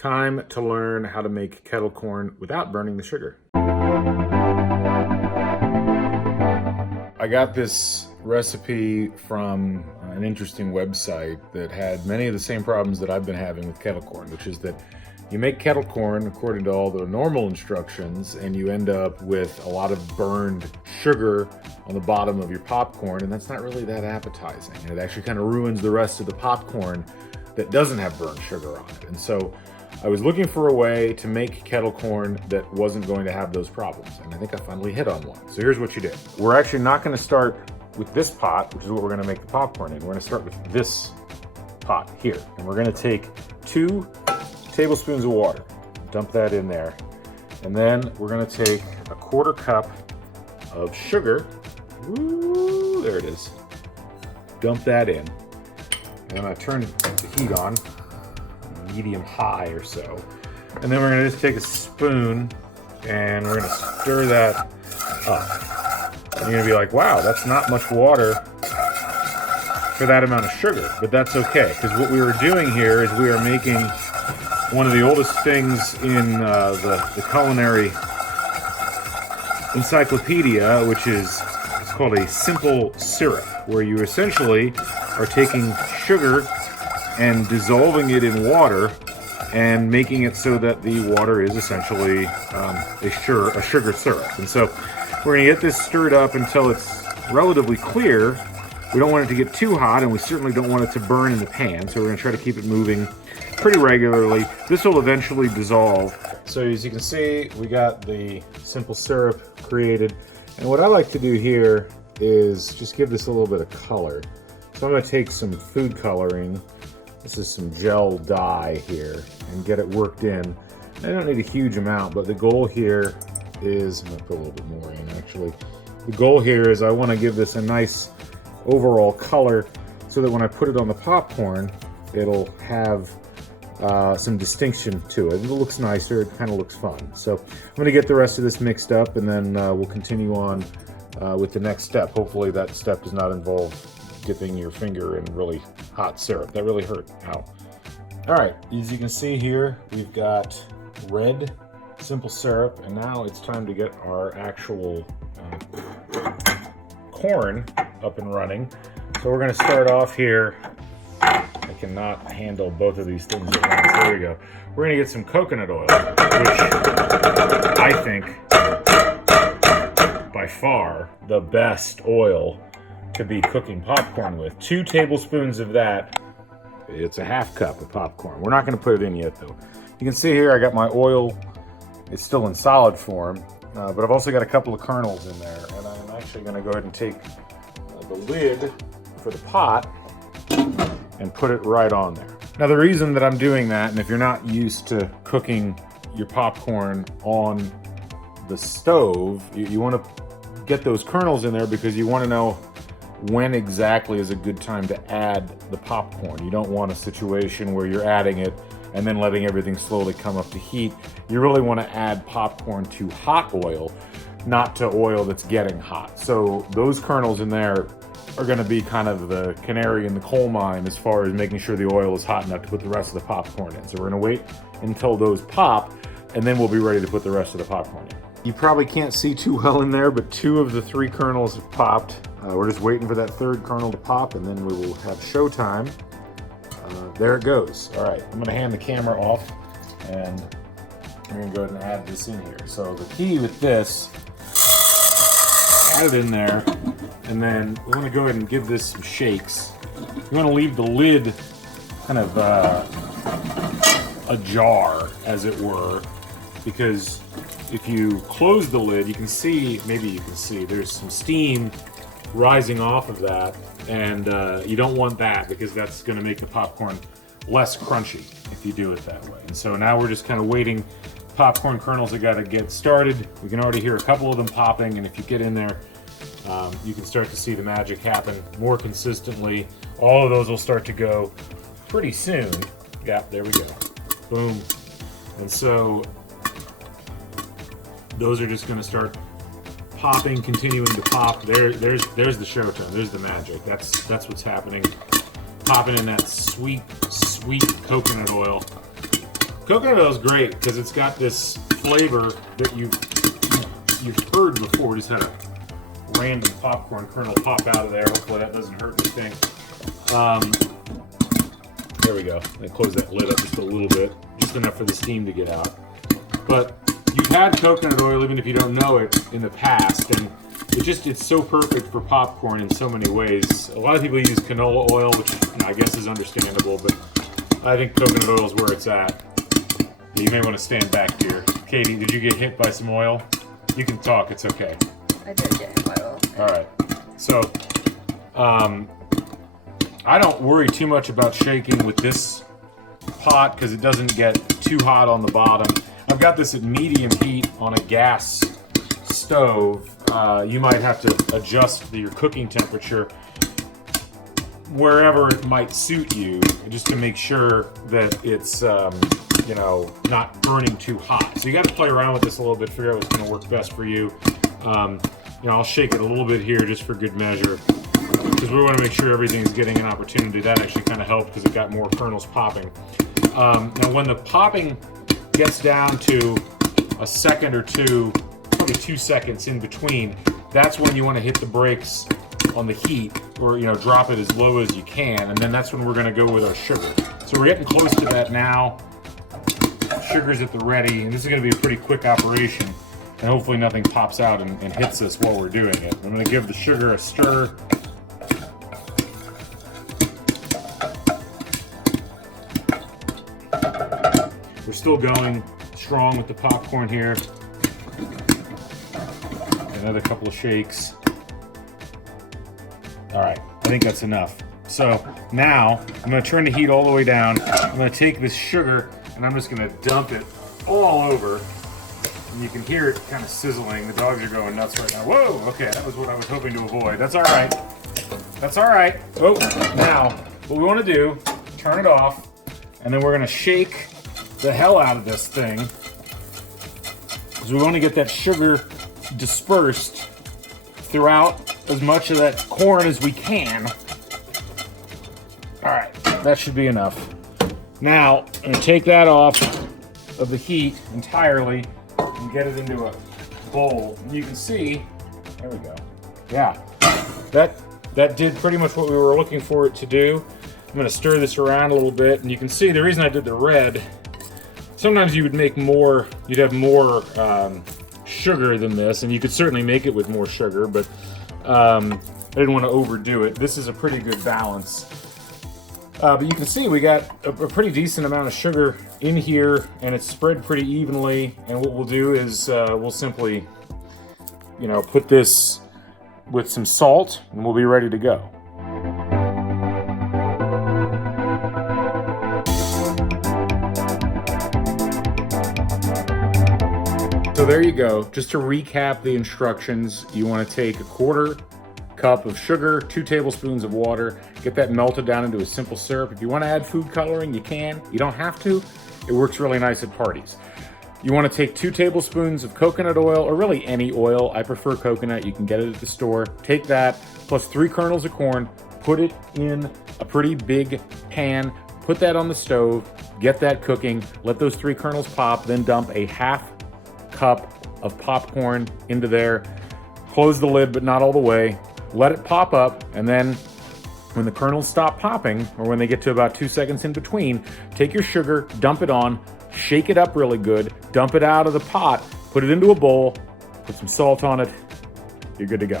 Time to learn how to make kettle corn without burning the sugar. I got this recipe from an interesting website that had many of the same problems that I've been having with kettle corn, which is that you make kettle corn according to all the normal instructions and you end up with a lot of burned sugar on the bottom of your popcorn, and that's not really that appetizing. And it actually kind of ruins the rest of the popcorn that doesn't have burnt sugar on it. And so I was looking for a way to make kettle corn that wasn't going to have those problems, and I think I finally hit on one. So here's what you do. We're actually not going to start with this pot, which is what we're going to make the popcorn in. We're going to start with this pot here, and we're going to take 2 tablespoons of water, dump that in there, and then we're going to take a 1/4 cup of sugar. Ooh, there it is. Dump that in, and I'm going to turn the heat on medium high or so, and then we're going to just take a spoon and we're going to stir that up. And you're going to be like, wow, that's not much water for that amount of sugar, but that's okay, because what we were doing here is we are making one of the oldest things in the culinary encyclopedia, which is it's called a simple syrup, where you essentially are taking sugar and dissolving it in water and making it so that the water is essentially a sugar syrup. And so we're going to get this stirred up until it's relatively clear. We don't want it to get too hot, and we certainly don't want it to burn in the pan, so we're going to try to keep it moving pretty regularly. This will eventually dissolve. So as you can see, we got the simple syrup created, and what I like to do here is just give this a little bit of color. So I'm going to take some food coloring. This is some gel dye here, and get it worked in. I don't need a huge amount, but the goal here is, I'm going to put a little bit more in actually. The goal here is I want to give this a nice overall color so that when I put it on the popcorn, it'll have some distinction to it. It looks nicer, it kind of looks fun. So I'm going to get the rest of this mixed up, and then we'll continue on with the next step. Hopefully that step does not involve dipping your finger in really hot syrup. That really hurt. Ow. All right, as you can see here, we've got red simple syrup, and now it's time to get our actual corn up and running. So we're going to start off here. I cannot handle both of these things at once. There we go. We're going to get some coconut oil, which I think by far the best oil to be cooking popcorn with. 2 tablespoons of that. It's a 1/2 cup of popcorn. We're not going to put it in yet though. You can see here I got my oil. It's still in solid form, but I've also got a couple of kernels in there, and I'm actually going to go ahead and take the lid for the pot and put it right on there. Now the reason that I'm doing that, and if you're not used to cooking your popcorn on the stove, you want to get those kernels in there because you want to know when exactly is a good time to add the popcorn. You don't want a situation where you're adding it and then letting everything slowly come up to heat. You really want to add popcorn to hot oil, not to oil that's getting hot. So those kernels in there are going to be kind of the canary in the coal mine as far as making sure the oil is hot enough to put the rest of the popcorn in. So we're going to wait until those pop, and then we'll be ready to put the rest of the popcorn in. You probably can't see too well in there, but 2 of the 3 kernels have popped. We're just waiting for that 3rd kernel to pop, and then we will have showtime. There it goes. All right, I'm going to hand the camera off, and I'm going to go ahead and add this in here. So the key with this, add it in there, and then we're going to go ahead and give this some shakes. You want to leave the lid kind of ajar, as it were, because if you close the lid, you can see, maybe you can see, there's some steam rising off of that, and you don't want that because that's going to make the popcorn less crunchy if you do it that way. And so now we're just kind of waiting. Popcorn kernels have got to get started. We can already hear a couple of them popping, and if you get in there, you can start to see the magic happen more consistently. All of those will start to go pretty soon. Yeah, there we go. Boom. And so those are just going to start popping, continuing to pop. There's the showtime. There's the magic. That's what's happening. Popping in that sweet coconut oil. coconut oil is great because it's got this flavor that you've heard before. Just had a random popcorn kernel pop out of there. Hopefully that doesn't hurt anything. There we go. Let me close that lid up just a little bit, just enough for the steam to get out. But you've had coconut oil, even if you don't know it, in the past, and it's so perfect for popcorn in so many ways. A lot of people use canola oil, which I guess is understandable, but I think coconut oil is where it's at. You may want to stand back here. Katie, did you get hit by some oil? You can talk, it's okay. I did get hit by oil. All right. So, I don't worry too much about shaking with this pot because it doesn't get too hot on the bottom. I've got this at medium heat on a gas stove. You might have to adjust your cooking temperature wherever it might suit you, just to make sure that it's not burning too hot. So you got to play around with this a little bit, figure out what's going to work best for you. I'll shake it a little bit here just for good measure, because we want to make sure everything's getting an opportunity. That actually kind of helped because it got more kernels popping. Now when the popping gets down to a second or two, probably 2 seconds in between, that's when you want to hit the brakes on the heat, or drop it as low as you can, and then that's when we're going to go with our sugar. So we're getting close to that now. Sugar's at the ready, and this is going to be a pretty quick operation, and hopefully nothing pops out and hits us while we're doing it. I'm going to give the sugar a stir. We're still going strong with the popcorn here. Another couple of shakes. All right, I think that's enough. So now I'm going to turn the heat all the way down. I'm going to take this sugar and I'm just going to dump it all over. And you can hear it kind of sizzling. The dogs are going nuts right now. Whoa, okay, that was what I was hoping to avoid. That's all right. That's all right. Oh, now what we want to do, turn it off, and then we're going to shake the hell out of this thing, because we want to get that sugar dispersed throughout as much of that corn as we can. All right, that should be enough. Now, I'm going to take that off of the heat entirely and get it into a bowl. And you can see, there we go. Yeah, that did pretty much what we were looking for it to do. I'm going to stir this around a little bit, and you can see the reason I did the red, sometimes you would make more, you'd have more sugar than this, and you could certainly make it with more sugar, but I didn't want to overdo it. This is a pretty good balance. But you can see we got a pretty decent amount of sugar in here, and it's spread pretty evenly. And what we'll do is we'll simply, put this with some salt, and we'll be ready to go. So there you go. Just to recap the instructions, you want to take a 1/4 cup of sugar, 2 tablespoons of water, get that melted down into a simple syrup. If you want to add food coloring, you can. You don't have to. It works really nice at parties. You want to take 2 tablespoons of coconut oil, or really any oil. I prefer coconut. You can get it at the store. Take that, plus 3 kernels of corn, put it in a pretty big pan, put that on the stove, get that cooking, let those 3 kernels pop, then dump a 1/2 cup of popcorn into there. Close the lid, but not all the way. Let it pop up, and then when the kernels stop popping, or when they get to about 2 seconds in between, take your sugar, dump it on, shake it up really good, dump it out of the pot, put it into a bowl, put some salt on it, you're good to go.